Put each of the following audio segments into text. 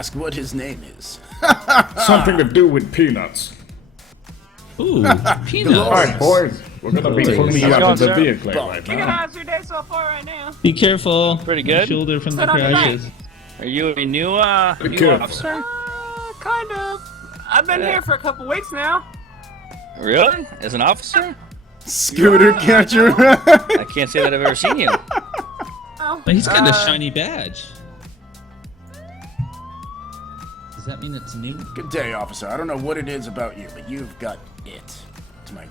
Ask what his name is. Something to do with peanuts. Ooh, peanuts. Alright, boys. We're gonna be pulling you out of the vehicle right now. How's your day so far right now? Be careful. Pretty good. Shoulder from the Sit on the crashes. Are you a new careful. officer? Kind of. I've been here for a couple weeks now. Really? As an officer? Scooter catcher. I can't say that I've ever seen you. Oh, But he's got a shiny badge. Does that mean it's new? Good day, officer. I don't know what it is about you, but you've got it. It's my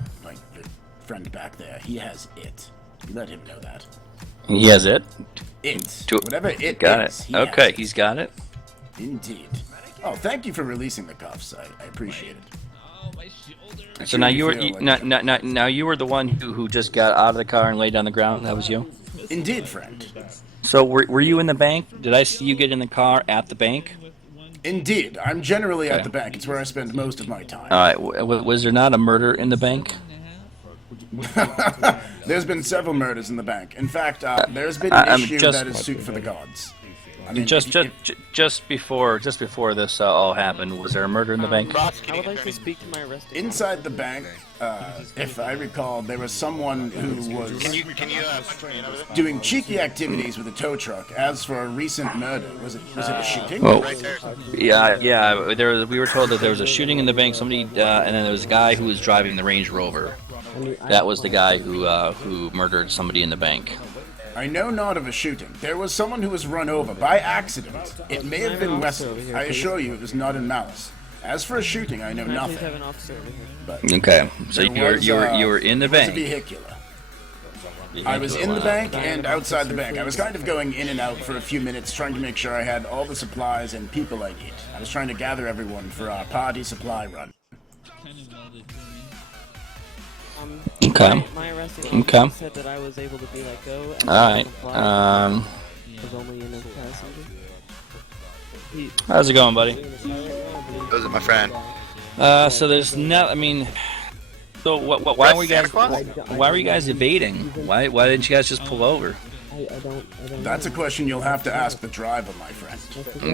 friend back there. He has it. You let him know that. He has it. It. Do- Whatever it Got is. it. he has Okay, it. he's got it. Indeed. Oh, thank you for releasing the cuffs. I appreciate it. Oh, my shoulder. So now you were truly feel like now you were the one who just got out of the car and laid on the ground. That was you. Indeed, friend. So were you in the bank? Did I see you get in the car at the bank? Indeed. I'm generally at Okay. the bank. It's where I spend most of my time. All right. Was there not a murder in the bank? There's been several murders in the bank. In fact, there's been I- an I'm issue just- that is suit for the gods. I mean, Just before this all happened, was there a murder in the bank? I would like to speak to my arrested. inside the bank, if I recall, there was someone who was Can you punch me in over there? doing cheeky activities with a tow truck. As for a recent murder, was it a shooting? Oh, Right there. yeah. We were told that there was a shooting in the bank. Somebody, and then there was a guy who was driving the Range Rover. That was the guy who murdered somebody in the bank. I know not of a shooting. There was someone who was run over by accident. It may have been Wesley. I assure you, it was not in malice. As for a shooting, I know Please have nothing. an officer over here. But Okay, so there was, you were in the there was a bank. vehicular. I was in the bank and outside the bank. I was kind of going in and out for a few minutes, trying to make sure I had all the supplies and people I need. I was trying to gather everyone for our party supply run. Okay. My arrested Okay. officer said that I was able to be let go. And All right. was only in his passenger. How's it going, buddy? Those are my friend. So there's no. I mean, so why were you guys? Why were you guys evading? Why didn't you guys just pull over? I don't That's a question you'll have to ask the driver, my friend.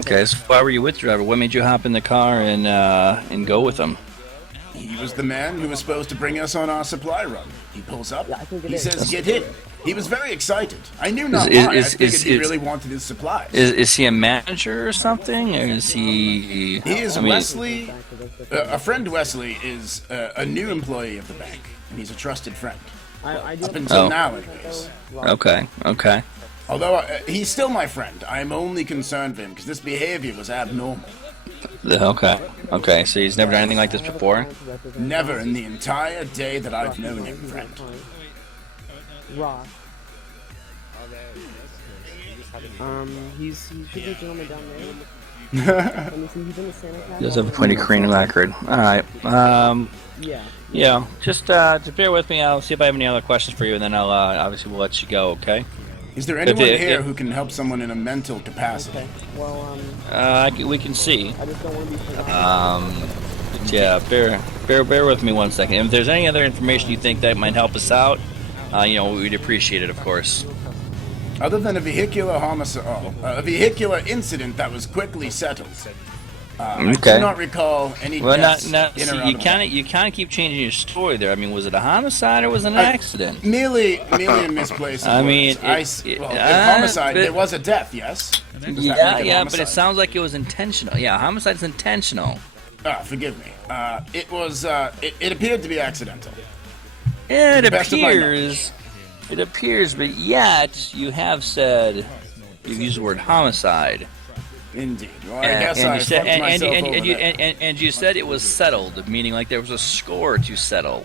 Okay, so why were you with the driver? What made you hop in the car and go with him? He was the man who was supposed to bring us on our supply run. He pulls up. He says, "Get hit." He was very excited. I knew not why. I figured he really wanted his supplies. Is he a manager or something, or is he? He is I mean, Wesley. A friend Wesley is a new employee of the bank, and he's a trusted friend. Up until Oh. now, anyways. Okay. Okay. Although he's still my friend, I am only concerned for him because this behavior was abnormal. Okay. Okay. So he's never done anything like this before. Never in the entire day that I've known him, friend. Rock. He should be a gentleman down there. Let me see, he's in the Santa Clara. He does have a pretty clean record. All right. Yeah. Yeah. Just bear with me. I'll see if I have any other questions for you, and then I'll obviously we'll let you go. Okay. Is there anyone If- here who can help someone in a mental capacity? Okay. Well, We can see. I just don't want to be forgotten. Yeah, bear with me one second. If there's any other information you think that might help us out, we'd appreciate it, of course. Other than a vehicular homicide, a vehicular incident that was quickly settled. I Okay. do not recall any Well, deaths not in or out you of the kind of you kind of keep changing your story there. I mean, was it a homicide or was it an accident? Merely a misplaced I mean, in homicide, but- there was a death, yes? Does that Yeah, make it but it homicide? sounds like it was intentional. Yeah, homicide is intentional. Forgive me. It was, it appeared to be accidental. It the best of my appears. It appears, but yet you have said you've used the word homicide. Indeed. Well, I guess I you said, fucked myself over there. and you said it was settled, meaning like there was a score to settle.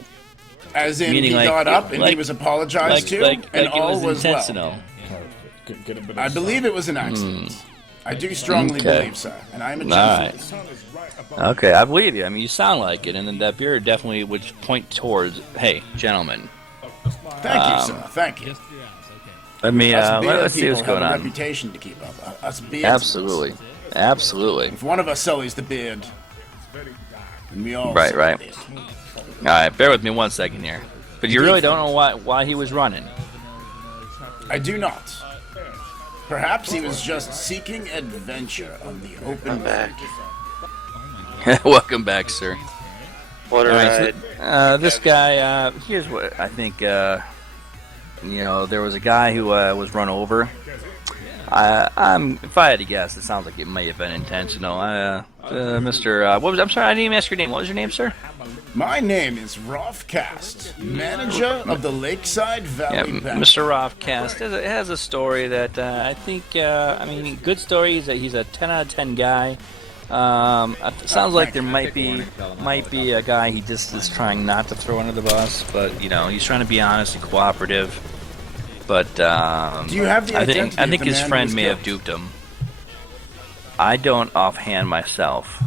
As in, meaning he like- got up and he like- was apologized to, and it all was was intentional. well. I believe it was an accident. I do strongly Okay. believe so, and I'm a All gentleman. right. Okay, I believe you. I mean, you sound like it, and then that beard definitely would point towards, hey, gentlemen. Thank you, sir. Thank you. Let me, Us beard let's see what's people going have a on. reputation to keep up. Us beards. Absolutely. Absolutely. If one of us sullies the beard, then we all Right, sully right. the beard. All right, bear with me one second here. But you really don't know why he was running. I do not. Perhaps he was just seeking adventure on the open back. Welcome back, sir. What a All right, ride. this guy, here's what I think, there was a guy who was run over. If I had to guess, it sounds like it may have been intentional. Mr. I'm sorry, I didn't even ask your name. What was your name, sir? My name is Rothcast, manager of the Lakeside Valley Bank. Mr. Rothcast has a story that I think, good story. He's a 10 out of 10 guy. It sounds like there might be a guy he just is trying not to throw under the bus, but he's trying to be honest and cooperative. But Do you have the identity I think of the his man friend who was may have killed? duped him. I don't offhand myself.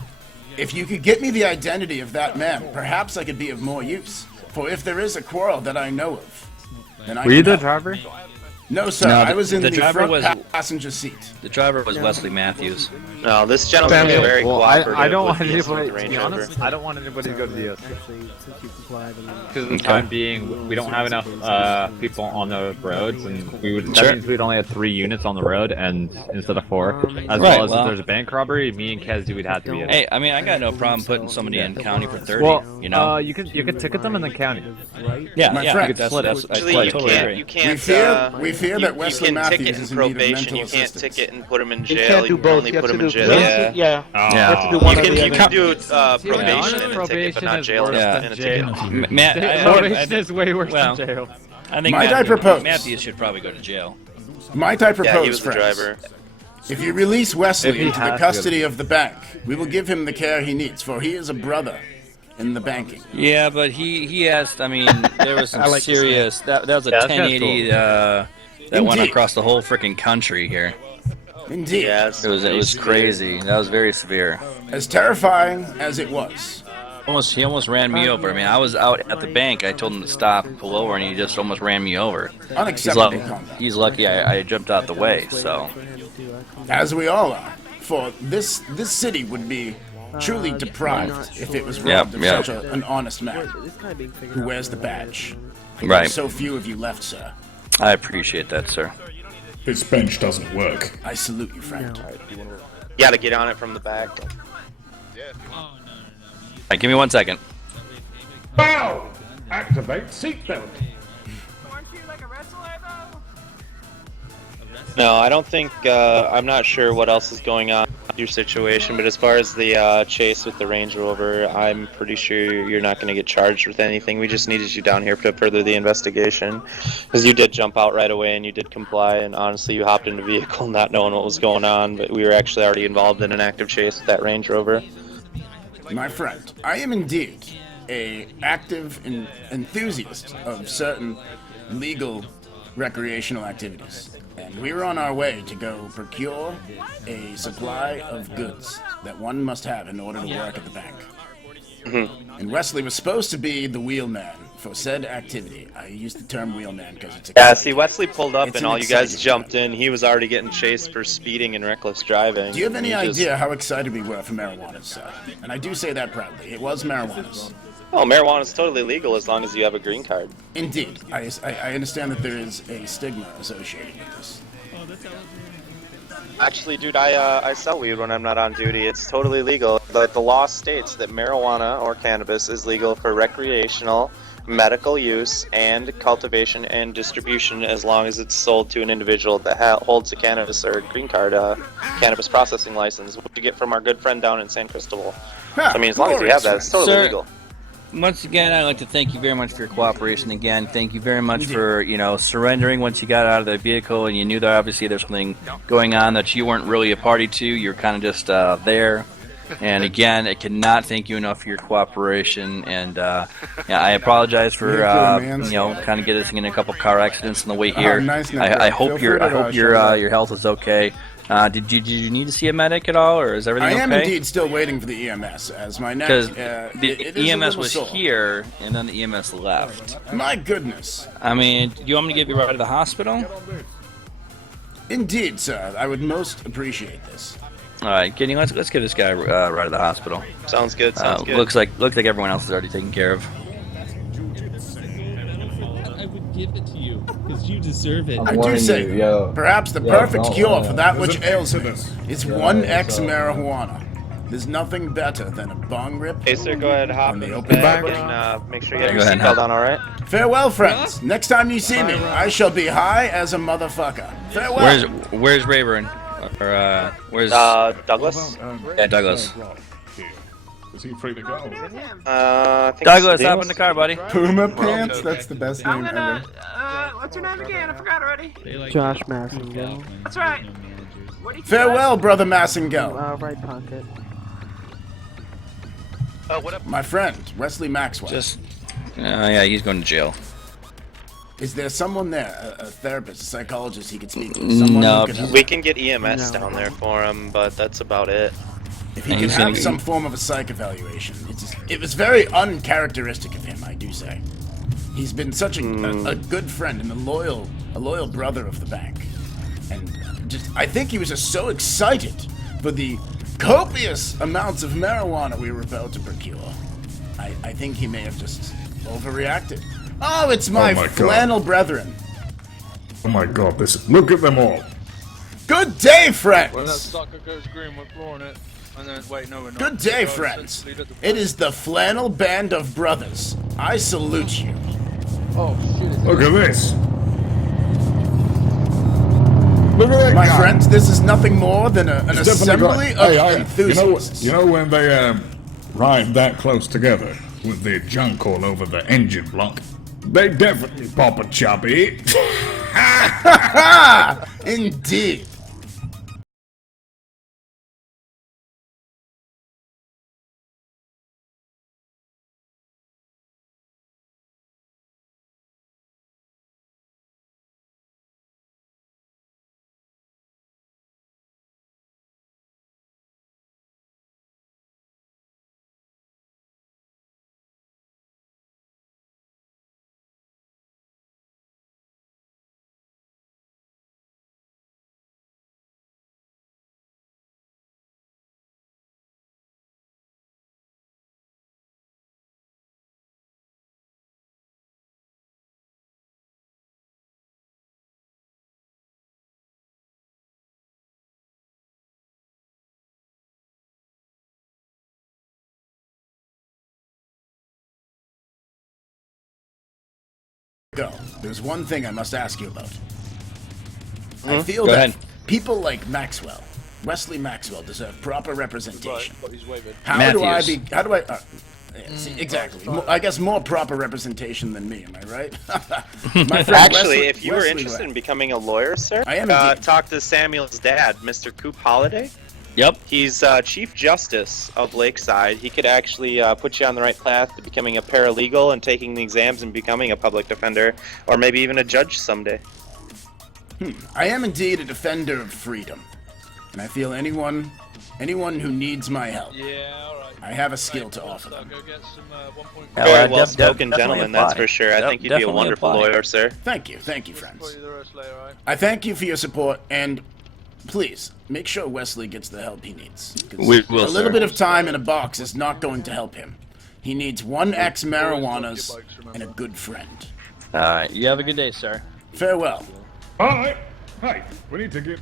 If you could get me the identity of that man, perhaps I could be of more use. For if there is a quarrel that I know of, then I Were you can the help. driver? No, sir. No, I was in the the driver front was- passenger seat. The driver was Wesley Matthews. No, this gentleman is very Well, cooperative. I don't with want the anybody, Range to be Rover. honest, I don't want anybody to go to the DOC. Actually, since you complied, Because the time being, we don't have enough people on the roads, and that means we'd only have 3 units on the road, and instead of 4. As well as if there's a bank robbery, me and Kez would have to be in. Hey, I got no problem putting somebody in county for 30. Well, you could ticket them in the county. Yeah, My yeah. friend. That's Actually, I you totally can't. agree. You can't. We fear that Wesley you can Matthews ticket is in in need of probation. mental You can't assistance. ticket and put him in You jail. can't do can both. only You have put to him do in jail. both. Yeah. Oh. You have to do You one or can, the you other. can do To be probation honest, and a ticket, but not is jail worse and a than ticket. jail. Matt, Probation is way worse well, than jail. I think Might I propose? Matthews should probably go to jail. Might I propose, Yeah, he was the friends? driver. If you release If Wesley he into the has to. custody of the bank, we will give him the care he needs, for he is a brother in the banking. Yeah, but he has. There was some I like this serious. That was a Yeah, that's kinda 1080 that went Indeed. across the whole freaking country here. Indeed. Yes. It was crazy. That was very severe. As terrifying as it was. He almost ran me over. I was out at the bank. I told him to stop and pull over, and he just almost ran me over. Unacceptable conduct. He's lucky I jumped out the way. So As we all are. For this city would be truly deprived if it was robbed of such an honest man who wears the badge. right. So few of you left, sir. I appreciate that, sir. This bench doesn't work. I salute you, friend. You gotta get on it from the back. All right, give me 1 second. Bow! Activate seatbelt. Aren't you like a wrestler though? No, I don't think. I'm not sure what else is going on with your situation, but as far as the chase with the Range Rover, I'm pretty sure you're not going to get charged with anything. We just needed you down here to further the investigation, because you did jump out right away and you did comply. And honestly, you hopped in the vehicle not knowing what was going on, but we were actually already involved in an active chase with that Range Rover. My friend, I am indeed a active enthusiast of certain legal recreational activities. And we were on our way to go procure a supply of goods that one must have in order to work at the bank. And Wesley was supposed to be the wheelman for said activity. I use the term wheelman because it's Yeah, exciting. see, Wesley pulled up It's and an all you guys exciting jumped in. He was already getting chased for speeding and reckless driving. Do you have any He just- idea how excited we were for marijuana, sir? And I do say that proudly. It was marijuana. Oh, marijuana is totally legal as long as you have a green card. Indeed. I understand that there is a stigma associated with this. Actually, dude, I sell weed when I'm not on duty. It's totally legal. The law states that marijuana or cannabis is legal for recreational, medical use, and cultivation and distribution as long as it's sold to an individual that holds a cannabis or green card, cannabis processing license, which you get from our good friend down in San Cristobal. Ha, So, I mean, as long as you have that, it's totally Sir, legal. Once again, I'd like to thank you very much for your cooperation again. Thank you very much for, surrendering once you got out of the vehicle and you knew that obviously there's something going on that you weren't really a party to. You're kind of just there. And again, I cannot thank you enough for your cooperation. And I apologize for kind of getting in a couple car accidents on the way here. nice, I hope Feel your free to, your health is okay. Did you need to see a medic at all, or is everything I okay? am indeed still waiting for the EMS, as my neck. Because it is the a EMS little was sore. here, and then the EMS left. My goodness. Do you want me to give you a ride to the hospital? Indeed, sir. I would most appreciate this. All right, Kenny, let's give this guy a ride to the hospital. Sounds good, sounds good. Looks like everyone else is already taken care of. I would give it to you because Because you deserve it. I do say, perhaps the perfect cure for that which ails me is 1X marijuana. There's nothing better than a bong rip. Hey, sir, go ahead, hop in the open bag and make sure you have your Go ahead, seatbelt on, alright? Farewell, friends. Next time you see me, I shall be high as a motherfucker. Farewell. Where's Rayburn? Or where's Douglas? Yeah, Douglas. Is he free to go? I think Douglas, it's hop in the car, buddy. Puma Pants? That's the best I'm name gonna, ever. what's your name again? I forgot already. Josh Massingill. That's right. What do you Farewell, brother Massingill. Right pocket. My friend, Wesley Maxwell. Yeah, he's going to jail. Is there someone there, a therapist, a psychologist he could speak to? Someone No. who could help? We can get EMS down there for him, but that's about it. If he could have some form of a psych evaluation. It was very uncharacteristic of him, I do say. He's been such a good friend and a loyal brother of the bank. And I think he was just so excited for the copious amounts of marijuana we were about to procure. I think he may have just overreacted. Oh, it's my flannel brethren. Oh my god, look at them all. Good day, friends. When that sucker goes green, we're flooring it. And then, wait, no, we're not. Good day, friends. It is the flannel band of brothers. I salute you. Oh, shit. Look at this. Look at that My guy. friends, this is nothing more than an It's definitely assembly got- of enthusiasts. You know when they ride that close together with their junk all over the engine block? They definitely pop a choppy. Indeed. Go. There's one thing I must ask you about. I feel Go that ahead. people like Maxwell, Wesley Maxwell, deserve proper representation. He's waving. How do I Matthews. be? How do I? Yeah, see, exactly. I guess more proper representation than me. Am I right? My friend Actually, Wesley- if you were Wesley interested Wa- in becoming a lawyer, sir, I am indeed. talk to Samuel's dad, Mr. Coop Holiday. Yep. He's Chief Justice of Lakeside. He could actually put you on the right path to becoming a paralegal and taking the exams and becoming a public defender, or maybe even a judge someday. I am indeed a defender of freedom, and I feel anyone who needs my help, Yeah, alright. I have a skill to offer them. Go get some 1.5. Yeah, Very well, well-spoken definitely gentleman, that's apply. for sure. I Yep, think you'd be a definitely wonderful apply. lawyer, sir. Thank you, friends. Tell you the rest later, alright? I thank you for your support, and please make sure Wesley gets the help he needs. 'Cause We will, a little sir. bit of time in a box is not going to help him. He needs 1X marijuanas and a good friend. All right. You have a good day, sir. Farewell. Alright. Hey, we need to get